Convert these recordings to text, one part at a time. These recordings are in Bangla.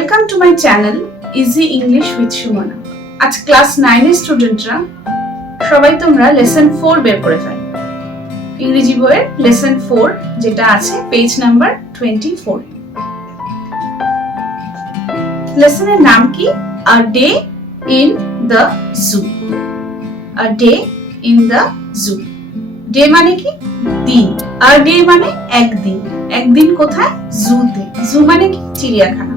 Welcome to my channel Easy English with Shumana. আজ ক্লাস 9 এর স্টুডেন্টরা সবাই তোমরা লেসন 4 বের করে ফেলো। ইংরেজি বইয়ের লেসন 4 যেটা আছে পেজ নাম্বার 24। লেসনের নাম কি? A day in the zoo. A day in the zoo. Day মানে কি? দিন। আর ডে মানে একদিন। একদিন কোথায়? জুতে। জু মানে কি? চিড়িয়াখানা।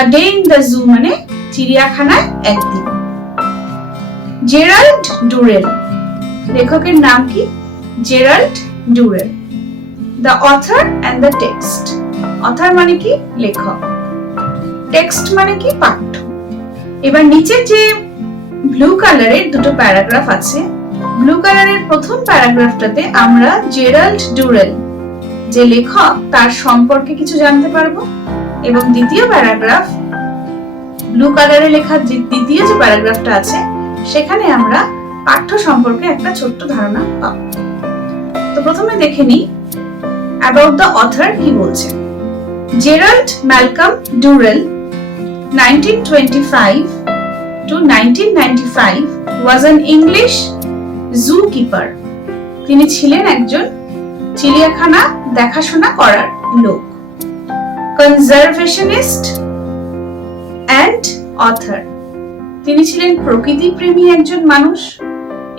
A day in the zoo মানে চিড়িয়াখানায় একদিন। জেরাল্ড ডুরেল, লেখকের নাম কি? Gerald Durrell. The author and the text. Author মানে কি? লেখক। টেক্সট মানে কি? পাঠ্য। এবার নিচে যে ব্লু কালারের দুটো প্যারাগ্রাফ আছে, ব্লু কালারের প্রথম প্যারাগ্রাফটাতে আমরা জেরাল্ড ডুরেল যে লেখক তার সম্পর্কে কিছু জানতে পারবো, এবং দ্বিতীয় প্যারাগ্রাফ ব্লু কালারে লেখা দ্বিতীয় যে প্যারাগ্রাফটা আছে সেখানে আমরা পাঠ্য সম্পর্কে একটা ছোট্ট ধারণা পাবো। তো প্রথমে দেখে নিই অ্যাবাউট দ্য অথর কি বলছে। Gerald Malcolm Durrell 1925 to 1995 was an English zookeeper. তিনি ছিলেন একজন চিড়িয়াখানা দেখাশোনা করার লোক। কনজারভেশনিস্ট অ্যান্ড অথর, তিনি ছিলেন প্রকৃতি প্রেমী একজন মানুষ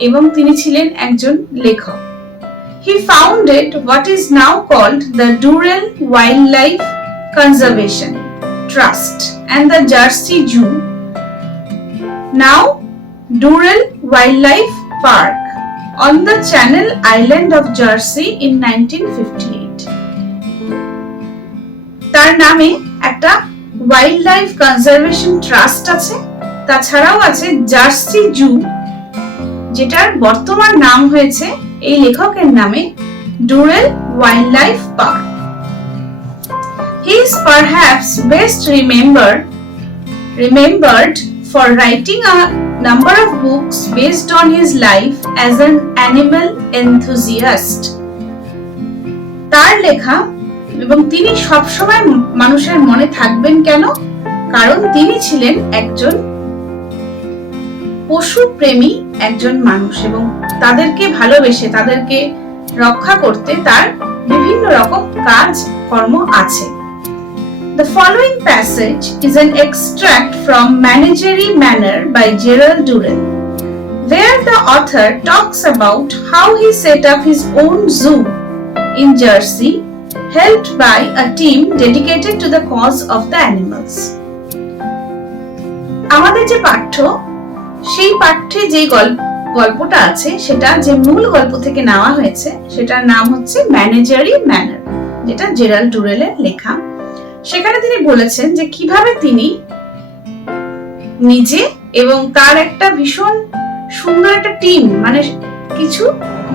এবং তিনি ছিলেন একজন লেখক। He founded what is now called the Durrell Wildlife Conservation Trust and the Jersey Zoo, now Durrell Wildlife Park, on the Channel Island of Jersey in 1958. তার নামে একটা ওয়াইল্ড লাইফ কনজারভেশন ট্রাস্ট আছে, তাছাড়াও আছে জার্সি জু, যেটার বর্তমান নাম হয়েছে এই লেখকের নামে Durrell wildlife park. He is perhaps best remembered for writing a number of books based on his life as an animal enthusiast. তার লেখা, এবং তিনি সবসময় মানুষের মনে থাকবেন কেন? কারণ তিনি ছিলেন একজন পশু প্রেমী একজন মানুষ এবং তাদেরকে ভালোবেসে তাদেরকে রক্ষা করতে তার বিভিন্ন রকম কাজ কর্ম আছে। The following passage is an extract from Menagerie Manor by Gerald Durrell, where the author talks about how he set up his own zoo in Jersey, helped by a team dedicated to the cause of the animals. আমাদের যে পাঠ্য, সেই পাঠ্যে যে গল্পটা আছে সেটা যে মূল গল্প থেকে নেওয়া হয়েছে সেটার নাম হচ্ছে ম্যানেজারি ম্যানার, যেটা জেরাল্ড ডুরেলের লেখা। সেখানে তিনি বলেছেন যে কিভাবে তিনি নিজে এবং তার একটা ভীষণ সুন্দর একটা টিম, মানে কিছু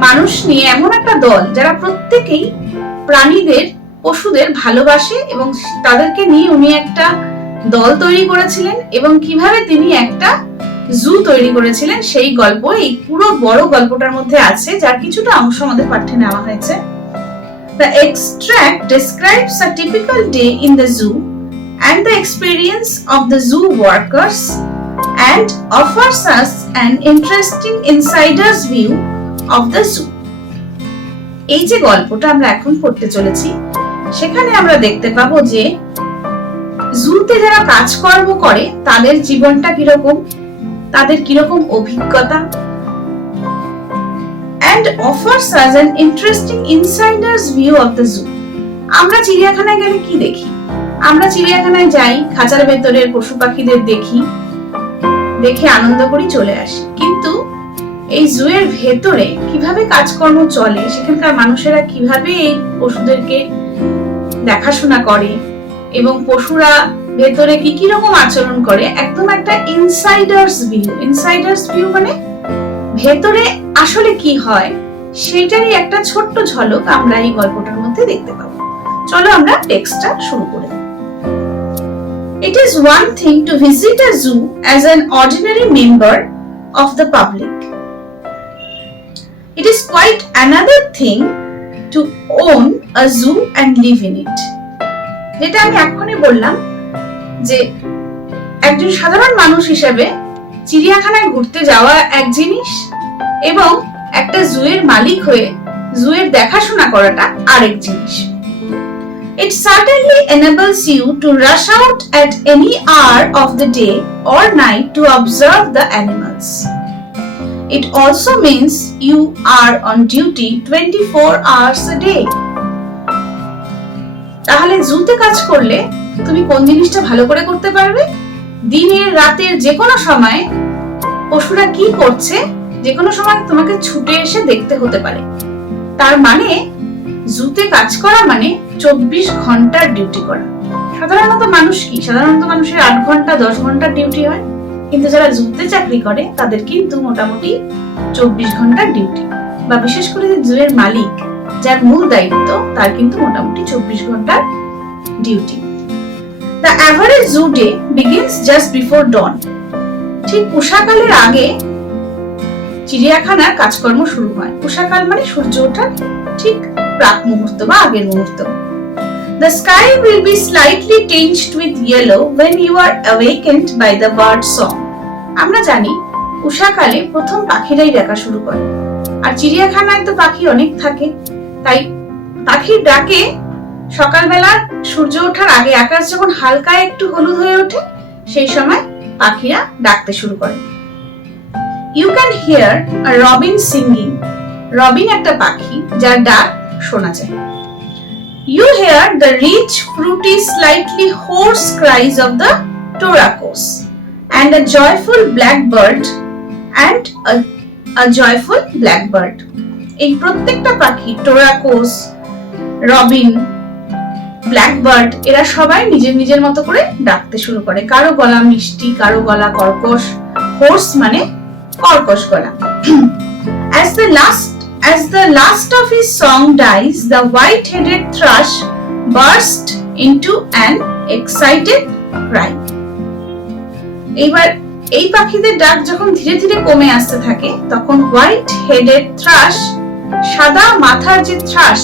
মানুষ নিয়ে এমন একটা দল যারা প্রত্যেকেই প্রাণীদের, পশুদের ভালোবাসে, এবং তাদেরকে নিয়ে উনি একটা দল তৈরি করেছিলেন এবং কিভাবে তিনি একটা জু তৈরি করেছিলেন সেই গল্প এই পুরো বড় গল্পটার মধ্যে আছে, যার কিছুটা অংশ আমাদের পাঠ্যে নেওয়া হয়েছে। The extract describes a typical day in the zoo and the experience of the zoo workers and offers us an interesting insider's view of the zoo. এই যে গল্পটা আমরা এখন পড়তে চলেছি সেখানে আমরা দেখতে পাবো যে জুতে যারা কাজকর্ম করে তাদের জীবনটা কিরকম, তাদের কিরকম অভিজ্ঞতা, and offers us an interesting insider's view of the zoo. আমরা চিড়িয়াখানায় গেলে কি দেখি? আমরা চিড়িয়াখানায় যাই, খাঁচার ভেতরের পশু পাখিদের দেখি, দেখে আনন্দ করি, চলে আসি। কিন্তু এই জুয়ের ভেতরে কিভাবে কাজকর্ম চলে, সেখানকার মানুষেরা কিভাবে এই পশুদেরকে দেখাশোনা করে এবং পশুরা ভেতরে কি কি রকম আচরণ করে, একদম একটা ইনসাইডার্স ভিউ। ইনসাইডার্স ভিউ মানে ভেতরে আসলে কি হয় সেটারই একটা ছোট্ট ঝলক আমরা এই গল্পটার মধ্যে দেখতে পাবো। চলো আমরা টেক্সটটা শুরু করি। It is one thing to visit a zoo as an ordinary member of the public. It is quite another thing to own a zoo and live in it. যেটা আমি এখনই বললাম যে একজন সাধারণ মানুষ হিসেবে চিড়িয়াখানায় ঘুরতে যাওয়া এক জিনিস এবং একটা জুয়ের মালিক হয়ে জুয়ের দেখাশোনা করাটা আরেক জিনিস। It certainly enables you to rush out at any hour of the day or night to observe the animals. It also means you are on duty 24 hours a day. তাহলে জুতে কাজ করলে তুমি কোন জিনিসটা ভালো করে করতে পারবে? দিনের রাতের যে কোনো সময় পশুরা কি করছে যে কোনো সময় তোমাকে ছুটে এসে দেখতে হতে পারে। তার মানে জুতে কাজ করা মানে 24 ঘন্টার ডিউটি করা। সাধারণত মানুষের 8 ঘন্টা 10 ঘন্টার ডিউটি হয়, কিন্তু যারা জুতে চাকরি করে তাদের কিন্তু মোটামুটি 24 ঘন্টার ডিউটি, বা বিশেষ করে জুয়ের মালিক যার মূল দায়িত্ব তার কিন্তু মোটামুটি 24 ঘন্টার duty. The average zoo day begins just before dawn. ঠিক উষাকালের আগে চিড়িয়াখানার কাজকর্ম শুরু হয়। উষাকাল মানে সূর্য ওঠার ঠিক প্রাক মুহূর্ত বা আগের মুহূর্ত। The sky will be slightly tinged with yellow when you are awakened by the bird song. আমরা জানি উষাকালে প্রথম পাখিরাই ডাকা শুরু করে, আর চিড়িয়াখানায় তো পাখি অনেক থাকে, তাই পাখির ডাকে সকালবেলা সূর্য ওঠার আগে আকাশ যখন হালকা একটু হলুদ হয়ে ওঠে সেই সময় পাখিরা ডাকতে শুরু করে। You can hear a robin singing. Robin একটা পাখি যার ডাক শোনা যায়। You hear the rich, fruity, slightly hoarse cries of the toracos and a joyful blackbird and a joyful blackbird. এই প্রত্যেকটা পাখি টোরাকোস, রবিন, ব্ল্যাকবার্ড এরা সবাই নিজের নিজের মতো করে ডাকতে শুরু করে। কারো গলা মিষ্টি, কারো গলা কর্কশ। হোর্স মানে কর্কশ গলা। As the last of his song dies, the white-headed thrush burst into an excited cry. এইবার এই পাখিদের ডাক যখন ধীরে ধীরে কমে আসতে থাকে তখন white-headed thrush, সাদা মাথার যে থ্রাশ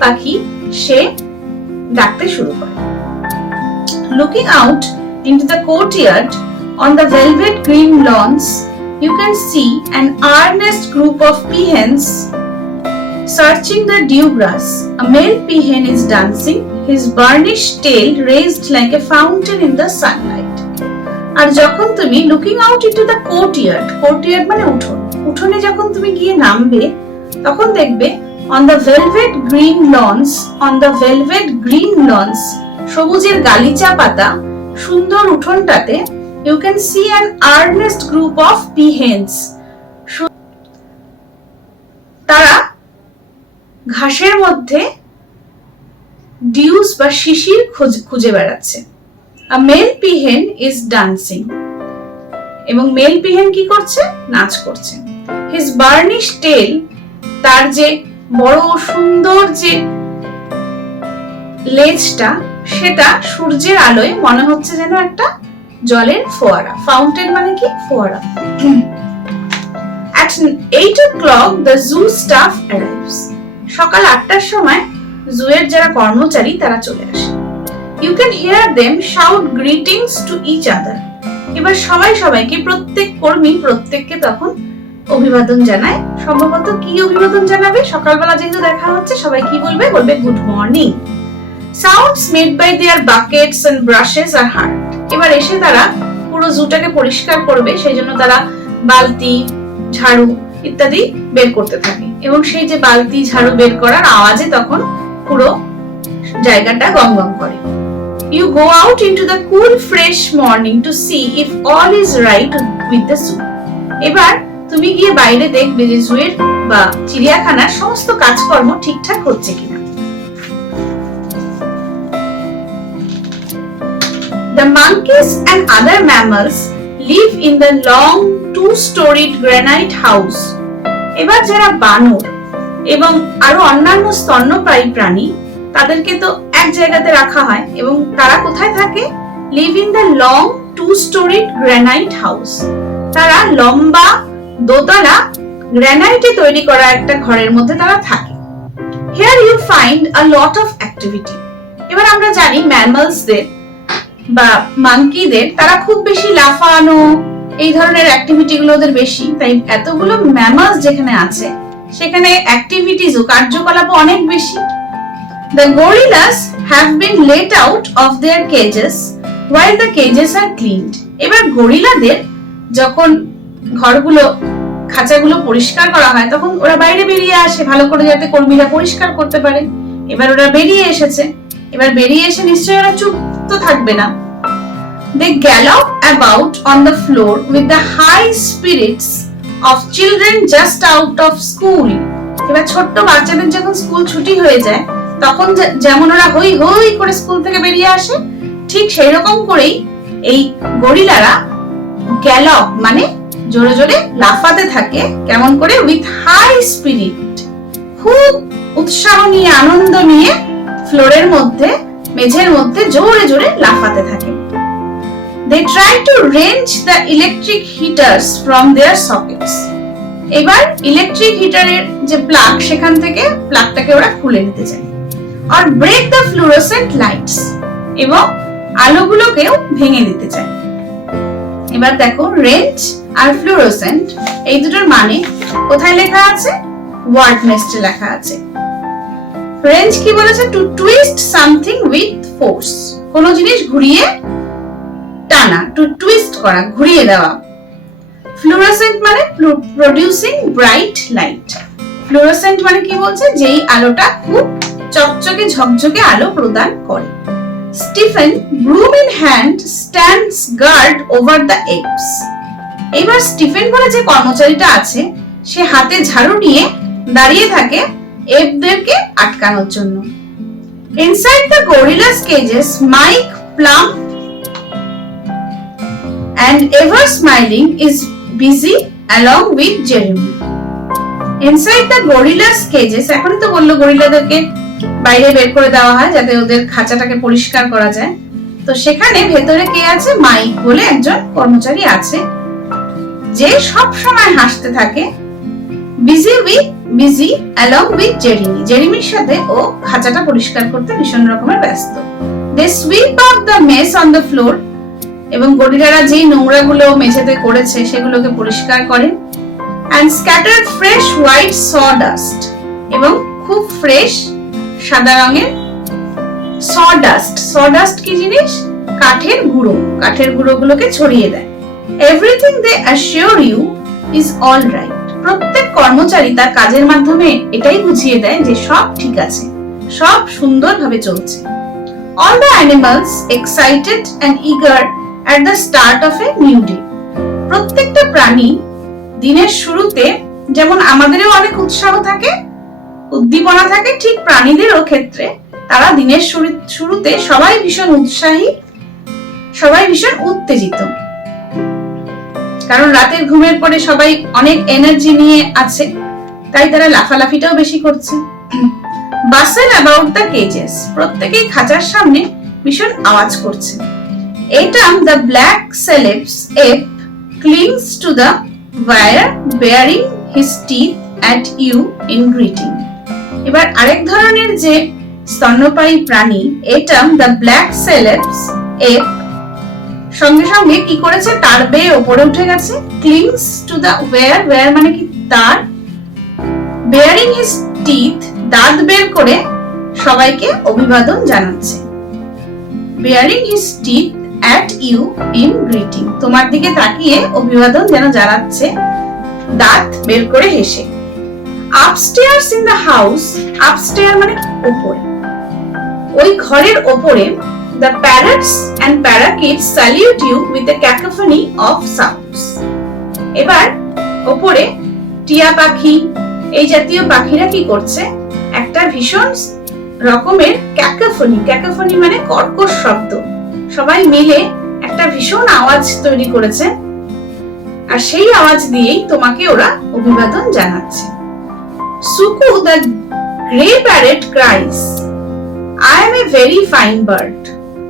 পাখি, সে ডাকতে শুরু করে। Looking out into the courtyard on the velvet green lawns, you can see an earnest group of peahens searching the dew grass. A male peahen is dancing, his burnished tail raised like a fountain in the sunlight. আর যখন তুমি looking out into the courtyard মানে উঠোন, উঠোনে যখন তুমি গিয়ে নামবে তখন দেখবে on the velvet green lawns সবুজের গালিচা পাতা সুন্দর উঠোনটাতে you can see an earnest group of peahens. তারা ঘাসের মধ্যে ডিউস বা শিশির খুঁজে বেড়াচ্ছে। A male peahen is dancing. এবং মেল পিহেন কি করছে? নাচ করছে। His burnished tail, তার যে বড় সুন্দর যে লেজটা, সেটা সূর্যের আলোয় মনে হচ্ছে যেন একটা জলের ফোয়ারা। ফাউন্টেন মানে কি? ফোয়ারা। At 8 o'clock the zoo staff arrives. সকাল 8টার সময় জুয়ের যারা কর্মচারী তারা চলে আসে। You can hear them shout greetings to each other. এবার সবাইকে প্রত্যেক কর্মী প্রত্যেককে তখন অভিবাদন জানায়। সম্ভবত কি অভিবাদন জানাবে? সকালবেলা যেহেতু দেখা হচ্ছে সবাই কি বলবে? বলবে good morning. Sounds made by their buckets and brushes are heard. এবার এসে তারা পুরো জুটাকে পরিষ্কার করবে, সেই জন্য তারা বালতি, ঝাড়ু ইত্যাদি বের করতে থাকে, এবং সেই যে বালতি ঝাড়ু বের করার আওয়াজে তখন পুরো জায়গাটা গমগম করে। You go out into the cool fresh morning to see if all is right with the zoo. এবার তুমি গিয়ে বাইরে দেখবে যে জুয়ের বা চিড়িয়াখানার সমস্ত কাজকর্ম ঠিকঠাক হচ্ছে কিনা। The monkeys and other mammals live in the long two-storied granite house. এবার যারা বানর এবং আরো অন্যান্য স্তন্যপায়ী প্রাণী তাদেরকে তো এক জায়গাতে রাখা হয়, এবং তারা কোথায় থাকে? Live in the long two-storied granite house. তারা লম্বা দোতলা গ্রানাইটে তৈরি করা একটা ঘরের মধ্যে তারা থাকে। Here you find a lot of activity. এবার আমরা জানি ম্যামালসদের বা মাঙ্কিদের তারা খুব বেশি লাফানো এই ধরনের অ্যাক্টিভিটি গুলো ওদের বেশি, তাই এতগুলো ম্যামালস যেখানে আছে সেখানে অ্যাক্টিভিটিজও কার্যকলাপ অনেক বেশি। The gorillas have been let out of their cages while the cages are cleaned. এবার গরিলাদের যখন ঘরগুলো খাঁচাগুলো পরিষ্কার করা হয় তখন ওরা বাইরে বেরিয়ে আসে ভালো করে যাতে কর্মীরা পরিষ্কার করতে পারে। এবার ওরা বেরিয়ে এসেছে, এবার বেরিয়ে এসে নিশ্চয়ই ওরা চুপ তো থাকবে না। They gallop about on the floor with the high spirits of children just out of school. এবার ছোট্ট বাচ্চাদের যখন স্কুল ছুটি হয়ে যায় তখন যেমন ওরা হই হই করে স্কুল থেকে বেরিয়ে আসে, ঠিক সেই রকম করেই এই গরিলারা গ্যালপ মানে জোরে জোরে লাফাতে থাকে। কেমন করে? উইথ হাই স্পিরিট, খুব উৎসাহ নিয়ে আনন্দ নিয়ে ফ্লোরের মধ্যে মেঝের মধ্যে জোরে জোরে লাফাতে থাকে। They try to wrench the electric heaters from their sockets. এবার ইলেকট্রিক হিটারের যে প্লাগ সেখান থেকে প্লাগটাকে ওরা খুলে নিতে চায়। or break the fluorescent lights, এবং আলোগুলোকেও ভেঙে দিতে চায়। এবার দেখো wrench আর fluorescent এই দুটোর মানে কোথায় লেখা আছে? ওয়ার্ড নেস্টে লেখা আছে। wrench কি বলেছে? to twist something with force, কোন জিনিস ঘুরিয়ে টানা, to twist করা, ঘুরিয়ে দেওয়া। fluorescent মানে producing bright light, fluorescent মানে কি বলছে? যেই আলোটা খুব চকচকে ঝকঝকে আলো প্রদান করে। Stephen, broom in hand, stands guard over the apes. এবার স্টিফেন বলে যে কর্মচারীটা আছে সে হাতে ঝাড়ু নিয়ে দাঁড়িয়ে থাকে এপদেরকে আটকানোর জন্য। Inside the gorillas cages, Mike, Plum and ever smiling is busy along with Jeremy. Inside the gorillas cages, এখনই তো বললো গরিলাদেরকে বাইরে বের করে দেওয়া হয় যাতে ওদের খাঁচাটাকে পরিষ্কার করা যায়। তো সেখানে ভেতরে কে আছে? মাইক বলে একজন কর্মচারী আছে যে সব সময় হাসতে থাকে। বিজি along with জেরিমি, জেরিমির সাথে ও খাঁচাটা পরিষ্কার করতে ভীষণ রকমের ব্যস্ত। They sweep up the mess on the floor, এবং গরিলারা যেই নোংরাগুলো মেঝেতে করেছে সেগুলোকে পরিষ্কার করে। And scattered fresh white sawdust, এবং খুব ফ্রেশ সাদা রঙের sawdust, sawdust কি জিনিস? কাঠের গুঁড়ো, কাঠের গুঁড়োগুলোকে ছড়িয়ে দেয়। Everything they assure you is all right. প্রত্যেক কর্মচারী তার কাজের মাধ্যমে এটাই বুঝিয়ে দেয় যে সব ঠিক আছে, সব সুন্দরভাবে চলছে। All the animals excited and eager at the start of a new day. প্রত্যেকটা প্রাণী দিনের শুরুতে যেমন আমাদেরও অনেক উৎসাহ থাকে, উদ্দীপনা থাকে, ঠিক প্রাণীদেরও ক্ষেত্রে তারা দিনের শুরুতে সবাই ভীষণ উৎসাহী, সবাই ভীষণ উত্তেজিত, কারণ রাতের ঘুমের পরে সবাই অনেক এনার্জি নিয়ে আছে, তাই তারা লাফালাফিটাও বেশি করছে। Bustle about the cages, প্রত্যেকেই খাঁচার সামনে ভীষণ আওয়াজ করছে। Atom, the black Syllabus ape, clings to the wire, baring his teeth at you in greeting. এবার আরেক ধরনের যে স্তন্যপায়ী প্রাণী Atom, the black Syllabus ape, সঙ্গে সঙ্গে কি করেছে? তার বেয়ে ওপরে উঠে গেছে। Clings to the wire, wire মানে কি? তার। Baring his teeth, দাঁত বের করে সবাইকে অভিবাদন জানাচ্ছে। Baring his teeth at you in greeting, তোমার দিকে তাকিয়ে অভিবাদন যেন জানাচ্ছে দাঁত বের করে হেসে। Upstairs in the house, upstairs মানে উপরে, ওই ঘরের উপরে the parrots and parakeets salute you with a cacophony of sounds. এবার উপরে টিয়া পাখি এই জাতীয় পাখিরা কি করছে? একটা ভীষণ রকমের ক্যাকোফনি, ক্যাকোফনি মানে কর্কশ শব্দ, সবাই মিলে একটা ভীষণ আওয়াজ তৈরি করেছে, আর সেই আওয়াজ দিয়েই তোমাকে ওরা অভিবাদন জানাচ্ছে। Suku the grey parrot cries, I am a very fine bird.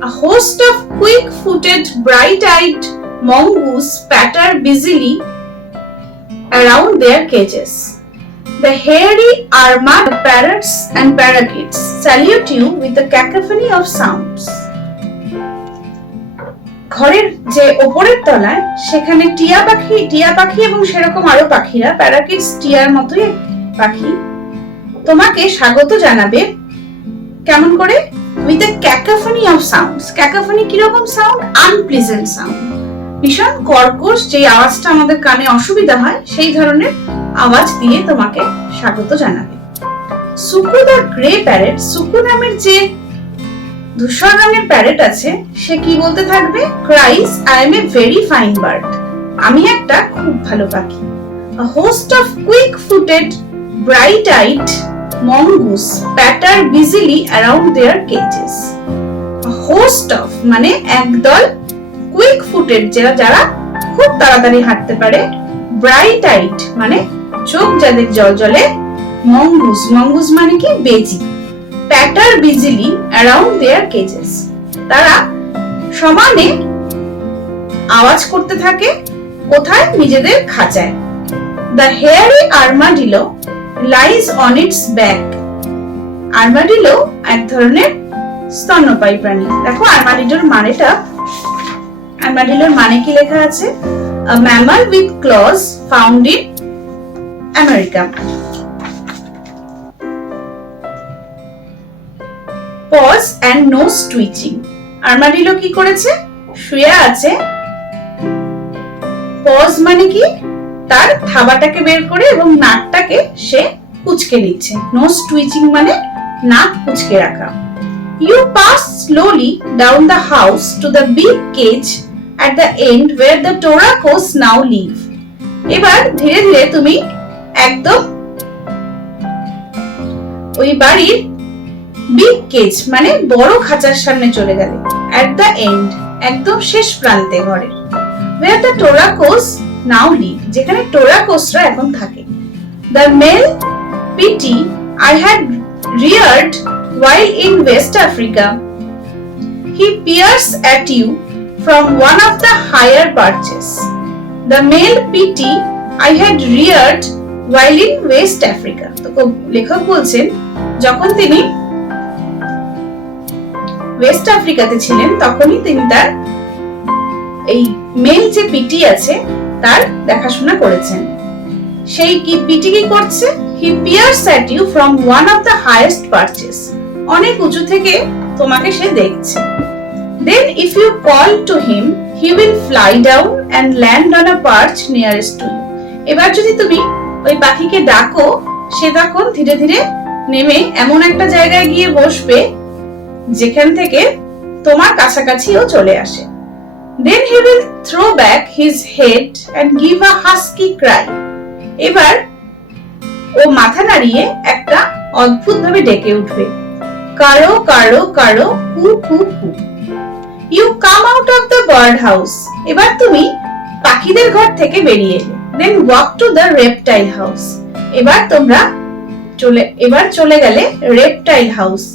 A host of quick-footed, bright-eyed mongoose patter busily around their cages. The hairy armored parrots and parakeets salute you with a cacophony of sounds. ঘরের যে ওপরের তলায় সেখানে টিয়া পাখি এবং সেরকম আরো পাখিরা, প্যারাকিটস টিয়ার মতোই পাখি, তোমাকে স্বাগত জানাবে। কেমন করে? With a cacophony of sounds. Cacophony কিরকম সাউন্ড? আনপ্লিজেন্ট সাউন্ড, ভীষণ কর্কশ, যে আওয়াজটা আমাদের কানে অসুবিধা হয় সেই ধরনের আওয়াজ দিয়ে তোমাকে স্বাগত জানাবে। Suku the grey parrot, Suku নামের যে ধূসর রঙের প্যারেট আছে, সে কি বলতে থাকবে? ক্রাইস, I M a very fine bird, আমি একটা খুব ভালো পাখি। A host of quick-footed, bright-eyed mongoose patter busily around their cages. A host of মানে একদল, quick-footed যারা খুব তাড়াতাড়ি হাঁটতে পারে, bright-eyed মানে চোখ যাদের জ্বলজ্বলে, mongoose মানে কি? বেজি। patter busily around their cages, তারা সমানে আওয়াজ করতে থাকে কোথায়? নিজেদের খাঁচায়। The hairy armadillo lies on its back. Armadillo এক ধরনের স্তন্যপায়ী প্রাণী। দেখো আর্মাডিলোর মানে কি লেখা আছে? A mammal with claws found in America. Paws and nose twitching. Armadillo কি করেছে? শুয়ে আছে। পজ মানে কি? তার থাবাটাকে বের করে এবং নাকটাকে সে কুঁচকে নিচ্ছে। নোজ টুইচিং মানে নাক কুঁচকে রাখা। You pass slowly down the house to the big cage at the end where the toracos now live. এবার ধীরে ধীরে তুমি একদম ওই বাড়ির বিগ কেজ মানে বড় খাঁচার সামনে চলে গেলে। At the end, একদম শেষ প্রান্তে ঘরের। Where the toracos now live, যেখানে টোরাকোসরা এখন থাকে। The male pitty I had reared while in West Africa. He peers at you from one of the higher perches. The male pitty I had reared while in West Africa. তো লেখক বলছেন যখন তিনি ওয়েস্ট আফ্রিকাতে ছিলেন তখনই তিনি তার এই মেল যে পিটি আছে তার দেখাশোনা করেছেন। সেই পিটি কি করছে? He peers at you from one of the highest perches. অনেক উঁচু থেকে তোমাকে সে দেখছে। Then if you call to him, he will fly down and land on a perch nearest to you. এবার যদি তুমি ওই পাখিকে ডাকো, সে তখন ধীরে ধীরে নেমে এমন একটা জায়গায় গিয়ে বসবে যেখান থেকে তোমার কাছাকাছিও চলে আসে। Then he will throw back his head and give a husky cry. এবার ও মাথা নাড়িয়ে একটা অদ্ভুতভাবে ডেকে উঠবে, কারো কারো কারো কু কু কু। You come out of the bird house. এবার তুমি পাখিদের ঘর থেকে বেরিয়ে এলে। Then walk to the reptile house. এবার চলে গেলে reptile house.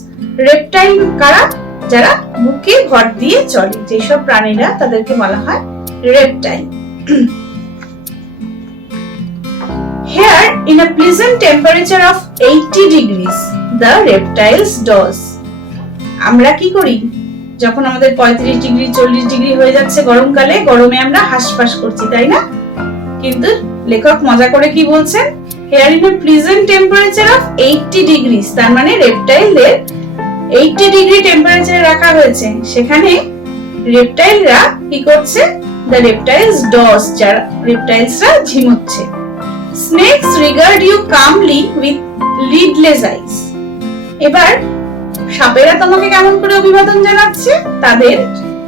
reptile কারা? যারা বুকে ভর দিয়ে চলে, যেসব প্রাণীরা তাদেরকে বলা হয় reptile. Here in a pleasant temperature of 80 degrees the reptiles does. আমরা কি করি যখন আমাদের 35 ডিগ্রি 40 ডিগ্রি হয়ে যাচ্ছে গরমকালে, গরমে আমরা হাঁসফাঁস করছি, তাই না? কিন্তু লেখক মজা করে কি বলছেন? Here in a pleasant temperature of 80 degrees, তার মানে reptileদের 80 ডিগ্রি টেম্পারেচারে রাখা হয়েছে। সেখানে রেপটাইলরা কি করছে? The reptiles does, যারা রেপটাইলসরা ঝিমোচ্ছে। Snakes regard you calmly with lidless eyes. এবার সাপেরা তোমাকে কেমন করে অভিবাদন জানাচ্ছে? তাদের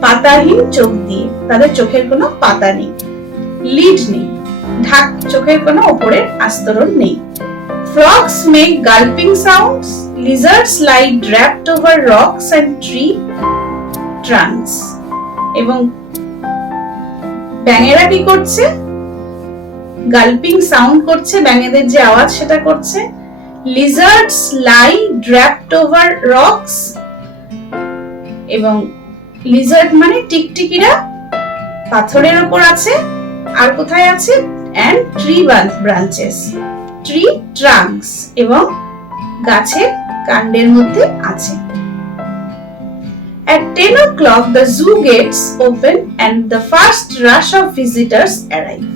পাতাহীন চোখ দিয়ে, তাদের চোখের কোনো পাতা নেই, লিড নেই, চোখের কোনো উপরের আস্তরণ নেই। Frogs make gulping sounds. Lizards lie draped over rocks and tree trunks. এবং ব্যাঙেরা কি করছে? গালপিং সাউন্ড করছে, ব্যাঙেদের যে আওয়াজ সেটা করছে। Lizards lie draped over rocks. এবং লিজার্ড মানে টিকটিকিরা পাথরের উপর আছে, আর কোথায় আছে? And tree branches. Tree trunks এবং গাছের কাণ্ডের মধ্যে আছে। At 10 o'clock the zoo gates open and the first rush of visitors arrive.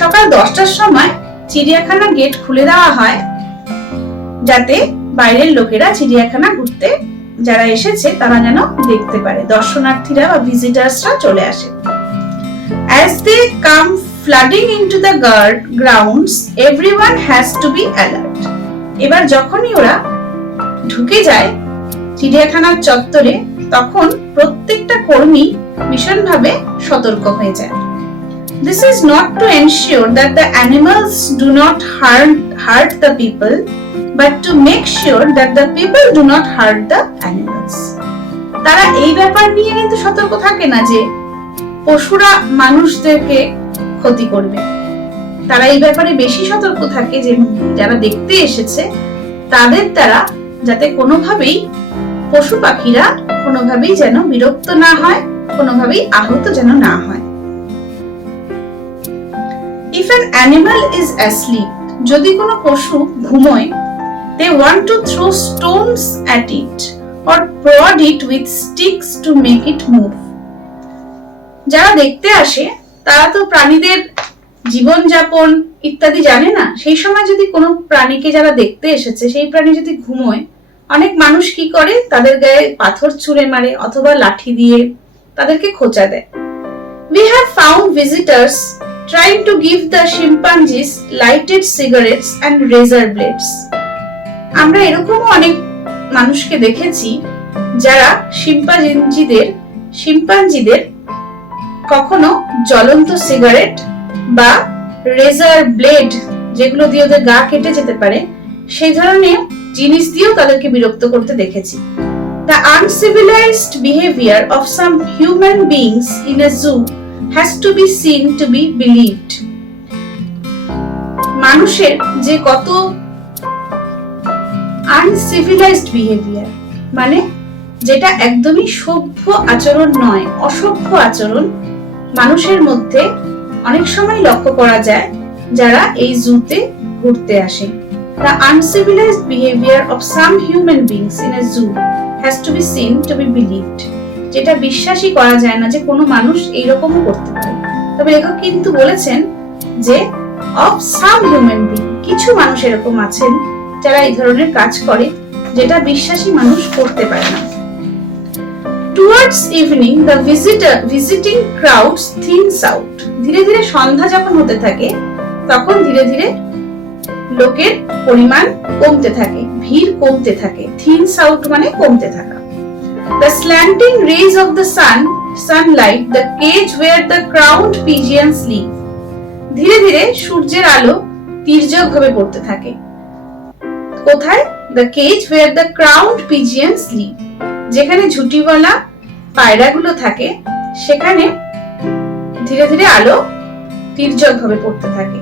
সকাল 10টার সময় চিড়িয়াখানা গেট খুলে দেওয়া হয় যাতে বাইরের লোকেরা চিড়িয়াখানা ঘুরতে যারা এসেছে তারা যেন দেখতে পারে, দর্শনার্থীরা বা ভিজিটার্সরা চলে আসে। As they come flooding into the grounds, everyone has to be alert. এবার যখনই ওরা ঢুকে যায় চিড়িয়াখানার চত্বরে তখন প্রত্যেকটা কর্মী ভীষণভাবে সতর্ক হয়ে যায়। This is not to ensure that the animals do not hurt the people, but to make sure that the people do not hurt the animals. তারা এই ব্যাপার নিয়ে কিন্তু সতর্ক থাকে না যে পশুরা মানুষদেরকে ক্ষতি করবে। তারা এই ব্যাপারে বেশি সতর্ক থাকে যে যারা দেখতে এসেছে তাদের দ্বারা যাতে কোনোভাবেই পশু পাখিরা কোনোভাবেই যেন বিরক্ত না হয়, কোনোভাবেই আহত যেন না হয়। If an animal is asleep, যদি কোনো পশু ঘুমোয়, they want to throw stones at it or prod it with sticks to make it move. যারা দেখতে আসে তারা তো প্রাণীদের জীবনযাপন ইত্যাদি জানে না। সেই সময় যদি কোনো প্রাণীকে যারা দেখতে এসেছে সেই প্রাণী যদি ঘুমোয়, অনেক মানুষ কি করে তাদের গায়ে পাথর ছুঁড়ে মারে অথবা লাঠি দিয়ে তাদেরকে খোঁচা দেয়। We have found visitors trying to give the chimpanzees lighted cigarettes and razor blades. আমরা এরকমও অনেক মানুষকে দেখেছি যারা শিম্পাঞ্জিদের কখনো জ্বলন্ত সিগারেট বা রেজার ব্লেড যেগুলো দিয়ে ওদের গা কেটে যেতে পারে সেই ধরনের জিনিস দিয়েও তাদেরকে বিরক্ত করতে দেখেছি। The uncivilized behavior of some human beings in a zoo has to be seen to be believed. মানুষের যে কত uncivilized behavior মানে যেটা একদমই সভ্য আচরণ নয়, অসভ্য আচরণ মানুষের মধ্যে অনেক সময় লক্ষ্য করা যায় যারা এই জুতে ঘুরতে আসে। The uncivilized behavior of some human beings in a zoo has to be seen to be believed. যেটা বিশ্বাসই করা যায় না যে কোনো মানুষ এইরকমও করতে পারে। তবে লেখক কিন্তু বলেছেন যে of some human being, কিছু মানুষ এরকম আছেন যারা এই ধরনের কাজ করে যেটা বিশ্বাসী মানুষ করতে পারে না। Towards evening, the visiting crowds thins out. ধীরে ধীরে সন্ধ্যা যখন হতে থাকে তখন ধীরে ধীরে লোকের পরিমাণ কমতে থাকে, ভিড় কমতে থাকে। thins out মানে কমতে থাকা। The slanting rays of the sunlight, the cage where the crowned pigeons live. ধীরে ধীরে সূর্যের আলো তির্যক ভাবে পড়তে থাকে। কোথায়? The cage where the crowned pigeons live. যেখানে ঝুঁটিওয়ালা পায়রাগুলো থাকে সেখানে ধীরে ধীরে আলো তির্যক ভাবে পড়তে থাকে।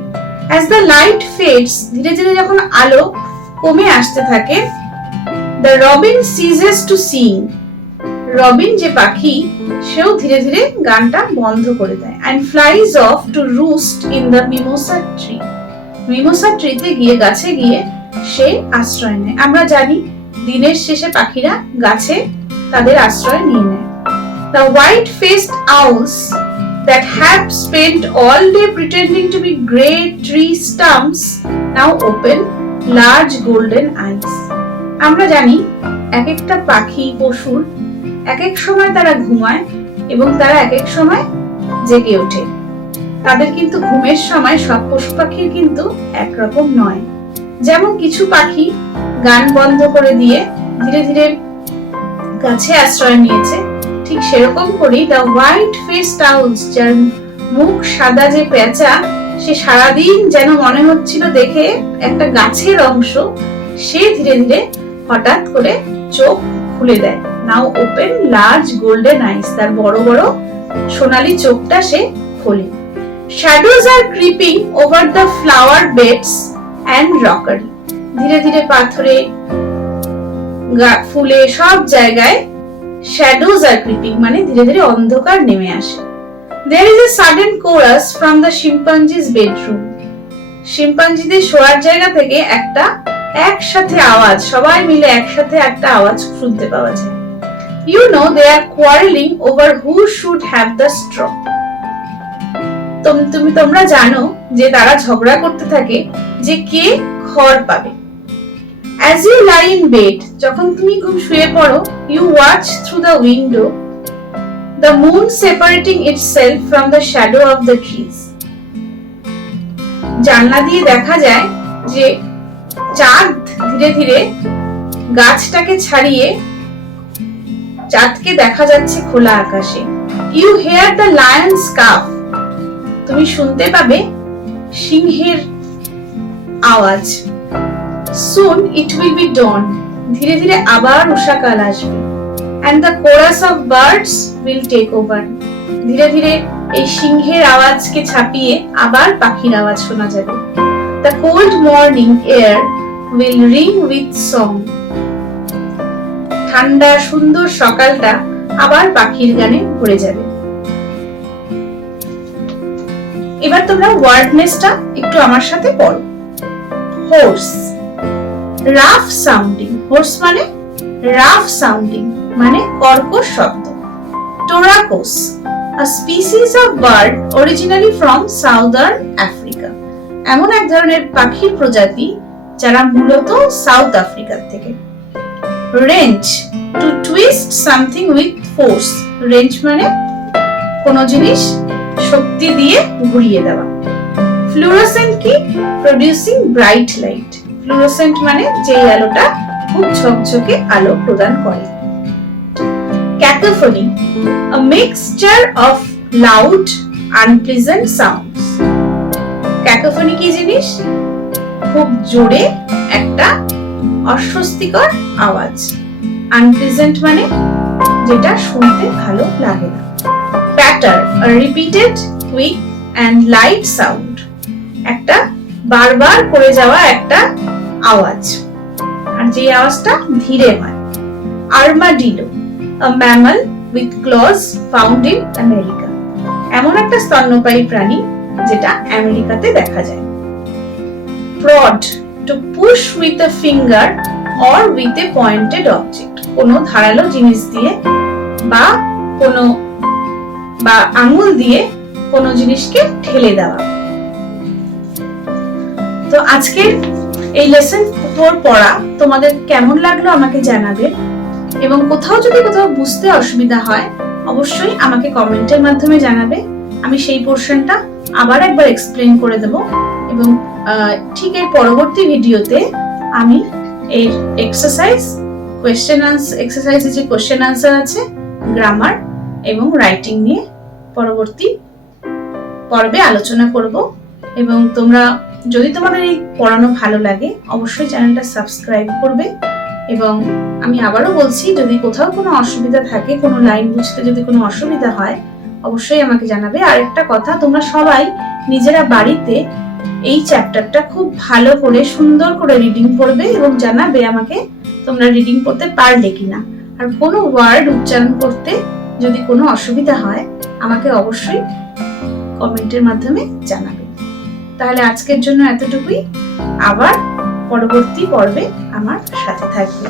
As the light fades, ধীরে ধীরে যখন আলো কমে আসতে থাকে, the robin ceases to sing. Robin যে পাখি সেও ধীরে ধীরে গানটা বন্ধ করে দেয় and flies off to roost in the mimosa tree. Mimosa ট্রিতে গিয়ে গাছে গিয়ে সে আশ্রয় নেয়। আমরা জানি দিনের শেষে পাখিরা গাছে তাদের আশ্রয় নিয়ে নেয়। The white-faced owls that have spent all day pretending to be grey tree stumps now open large golden eyes. আমরা জানি এক একটা পাখি পশুর এক এক সময় তারা ঘুমায় এবং তারা এক এক সময় জেগে ওঠে। তাদের কিন্তু ঘুমের সময় সব পশু পাখির কিন্তু একরকম নয়। যেমন কিছু পাখি গান বন্ধ করে দিয়ে ধীরে ধীরে গাছে আশ্রয় নিয়েছে, ঠিক সেরকম করেই দ্য হোয়াইট ফেসড আউলস, যার মুখ সাদা যে পেঁচা, সে সারাদিন যেন মনে হচ্ছিল দেখে একটা গাছের অংশ, সে ধীরে ধীরে হঠাৎ করে চোখ খুলে দেয়। Now open large golden eyes, তার বড় বড় সোনালী চোখটা সে খোলে। Shadows are creeping over the flower beds and rockery, ধীরে ধীরে পাথরে ফুলে সব জায়গায় শ্যাডোজ আর ক্রিপিং মানে ধীরে ধীরে অন্ধকার নেমে আসে। There is a sudden chorus from the chimpanzee's bedroom. শিম্পাঞ্জিদের শোয়ার জায়গা থেকে একটা একসাথে আওয়াজ, সবাই মিলে একসাথে একটা আওয়াজ শুনতে পাওয়া যায়। You know they are quarreling over who should have the straw. তোমরা জানো যে তারা ঝগড়া করতে থাকে যে কে খড় পাবে। As you lie in bed, যখন তুমি শুয়ে পড়ো, you watch through the window, the moon separating itself from the shadow of the trees. জানলা দিয়ে দেখা যায় যে চাঁদ ধীরে ধীরে গাছটাকে ছাড়িয়ে চাঁদকে দেখা যাচ্ছে খোলা আকাশে। You hear the lion's cough. তুমি শুনতে পাবে সিংহের আওয়াজ। Soon it will be dawn. ধীরে ধীরে আবার উষাকাল আসবে। And the chorus of birds will take over. ধীরে ধীরে এই সিংহের আওয়াজকে ছাপিয়ে আবার পাখির আওয়াজ শোনা যাবে। The cold morning air will ring with song. ঠান্ডা সুন্দর সকালটা আবার পাখির গানে ভরে যাবে। এবার তোমরা ওয়ার্ডনেসটা একটু আমার সাথে পড়ো। হোর্স, রাফ সাউন্ডিং। হোর্স মানে রাফ সাউন্ডিং, মানে কর্কশ শব্দ। টোরাকোস, a species of bird originally from southern Africa. এমন এক ধরনের পাখির প্রজাতি যারা মূলত সাউথ আফ্রিকা থেকে। Range, to twist something with force. Range মানে কোন জিনিস শক্তি দিয়ে ঘুরিয়ে দেওয়া। ফ্লুরোসেন্ট কি? Producing bright light. ফ্লুরোসেন্ট মানে যে আলোটা খুব ঝকঝকে আলো প্রদান করে। ক্যাকোফনি, a mixture of loud unpleasant sounds. ক্যাকোফনি কি জিনিস? খুব জোরে একটা অস্বস্তিকর আওয়াজ। আনপ্লেজেন্ট মানে যেটা শুনতে ভালো লাগে না। প্যাটার, a repeated quick and light sound. একটা বারবার করে যাওয়া একটা আওয়াজ, আর যে আওয়াজটা ধীরে হয়। Armadillo, a mammal with claws found in America. এমন একটা স্তন্যপায়ী প্রাণী যেটা আমেরিকাতে দেখা যায়। Prod, to push with a finger or with a pointed object. কোনো ধারালো জিনিস দিয়ে বা আঙুল দিয়ে কোনো জিনিসকে ঠেলে দেওয়া। তো আজকের এই লেসন 4 পড়া তোমাদের কেমন লাগলো আমাকে জানাবে, এবং কোথাও বুঝতে অসুবিধা হয় অবশ্যই আমাকে কমেন্টের মাধ্যমে জানাবে। আমি সেই পোরশনটা আবার একবার এক্সপ্লেন করে দেব, এবং ঠিক এর পরবর্তী ভিডিওতে আমি এর এক্সারসাইজে যে কোশ্চেন আনসার আছে, গ্রামার এবং রাইটিং নিয়ে পরবর্তী পর্বে আলোচনা করব। এবং যদি তোমাদের এই পড়ানো ভালো লাগে অবশ্যই চ্যানেলটা সাবস্ক্রাইব করবে। এবং আমি আবারও বলছি, যদি কোথাও কোনো অসুবিধা থাকে, কোনো লাইন বুঝতে যদি কোনো অসুবিধা হয় অবশ্যই আমাকে জানাবে। আর একটা কথা, তোমরা সবাই নিজেরা বাড়িতে এই চ্যাপ্টারটা খুব ভালো করে সুন্দর করে রিডিং করবে এবং জানাবে আমাকে তোমরা রিডিং করতে পারলে কিনা। আর কোনো ওয়ার্ড উচ্চারণ করতে যদি কোনো অসুবিধা হয় আমাকে অবশ্যই কমেন্টের মাধ্যমে জানাবে। তাহলে আজকের জন্য এতটুকুই। আবার পরবর্তী পর্বে আমার সাথে থাকবে।